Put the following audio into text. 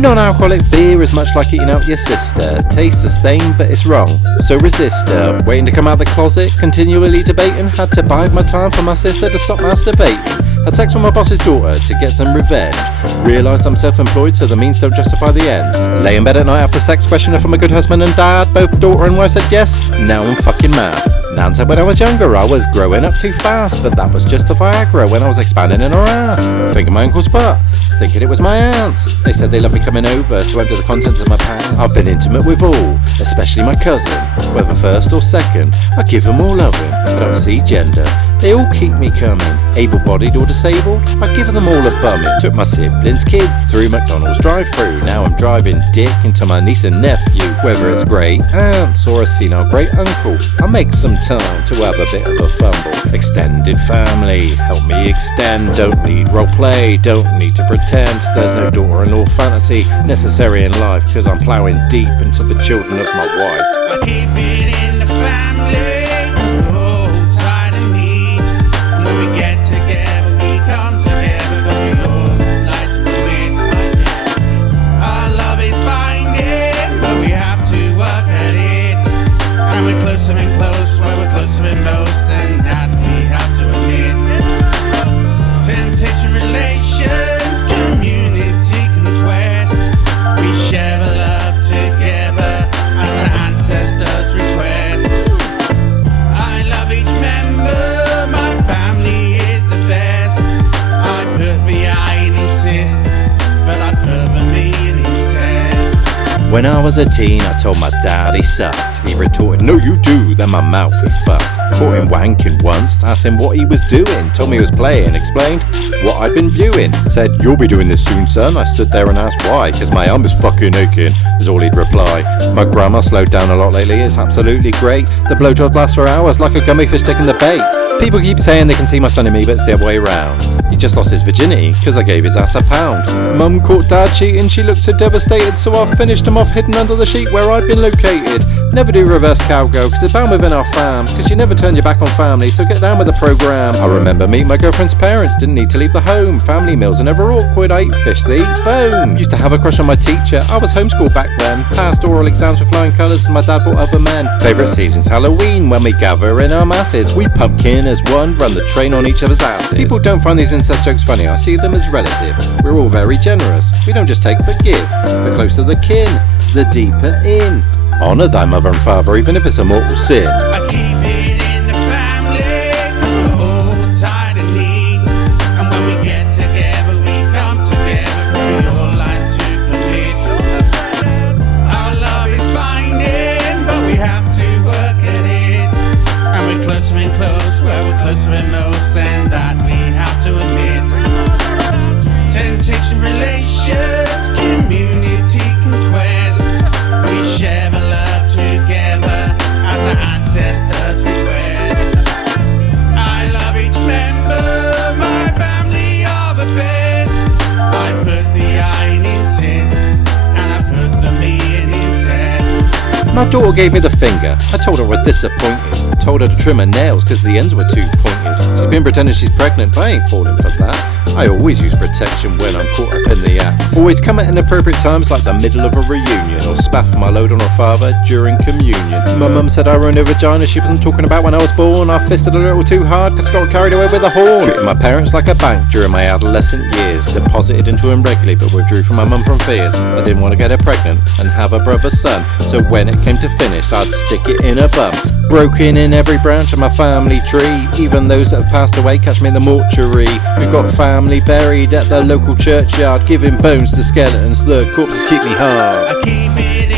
Non-alcoholic beer is much like eating out your sister. Tastes the same, but it's wrong. So resist her. Waiting to come out the closet, continually debating. Had to bide my time for my sister to stop masturbating. I text from my boss's daughter to get some revenge. Realised I'm self-employed, so the means don't justify the ends. Lay in bed at night after sex, question if I'm a good husband and dad. Both daughter and wife said yes. Now I'm fucking mad. Nan said when I was younger I was growing up too fast, but that was just the Viagra when I was expanding in her ass. Thinking my uncle's butt, thinking it was my aunt's. They said they loved me coming over to empty the contents of my pants. I've been intimate with all, especially my cousin. Whether first or second, I give them all loving. I don't see gender, they all keep me coming. Able-bodied or disabled, I give them all a bumming. Took my siblings' kids through McDonald's drive-through. Now I'm driving dick into my niece and nephew. Whether it's great aunts or a senile great uncle, I make some time to have a bit of a fumble. Extended family, help me extend. Don't need role play, don't need to pretend. There's no daughter-in-law fantasy necessary in life, cause I'm ploughing deep into the children of my wife. I keep it in the family. When I was a teen, I told my dad he sucked. He retorted, no you do, then my mouth he fucked. Caught him wanking once, asked him what he was doing. Told me he was playing, explained what I'd been viewing. Said, you'll be doing this soon son. I stood there and asked why, cause my arm is fucking aching, is all he'd reply. My grandma slowed down a lot lately, it's absolutely great. The blowjob lasts for hours like a gummy fish taking the bait. People keep saying they can see my son in me, but it's the other way around. He just lost his virginity, cause I gave his ass a pound. Mum caught dad cheating, she looked so devastated, so I finished him off hidden under the sheet where I'd been located. Never do reverse cowgirl, cause it's bound within our fam, cause you never turn your back on family, so get down with the program. I remember meeting my girlfriend's parents, didn't need to leave the home. Family meals are never awkward, I eat fish, they eat bone. Used to have a crush on my teacher, I was homeschooled back then. Passed oral exams with flying colours, and my dad brought other men. Favourite season's Halloween, when we gather in our masses. We pumpkin as one, run the train on each other's asses. People don't find these incest jokes funny, I see them as relative. We're all very generous, we don't just take but give. The closer the kin, the deeper in. Honour thy mother and father, even if it's a mortal sin. I keep it in the family, cause we're all tired and neat. And when we get together, we come together, cause we all like to commit. Our love is binding, but we have to work at it. And we're closer and close, well we're closer and most, and that we have to admit. Temptation, relations, community, conquest. We share the love together as our ancestors request. I love each member, my family are the best. I put the I in incest, and I put the me in incest. My daughter gave me the finger, I told her I was disappointed. Told her to trim her nails cause the ends were too pointed. She's been pretending she's pregnant, but I ain't falling for that. I always use protection when I'm caught up in the act. Always come at inappropriate times like the middle of a reunion, or spaff my load on her father during communion. My mum said I ruined her vagina, she wasn't talking about when I was born. I fisted a little too hard cause I got carried away with a horn. Treated my parents like a bank during my adolescent years. Deposited into them regularly but withdrew from my mum from fears. I didn't want to get her pregnant and have a brother's son, so when it came to finish I'd stick it in her bum. Broken in every branch of my family tree, even those that have passed away catch me in the mortuary. We've got family buried at the local churchyard, giving bones to skeletons, the corpses keep me hard. I keep it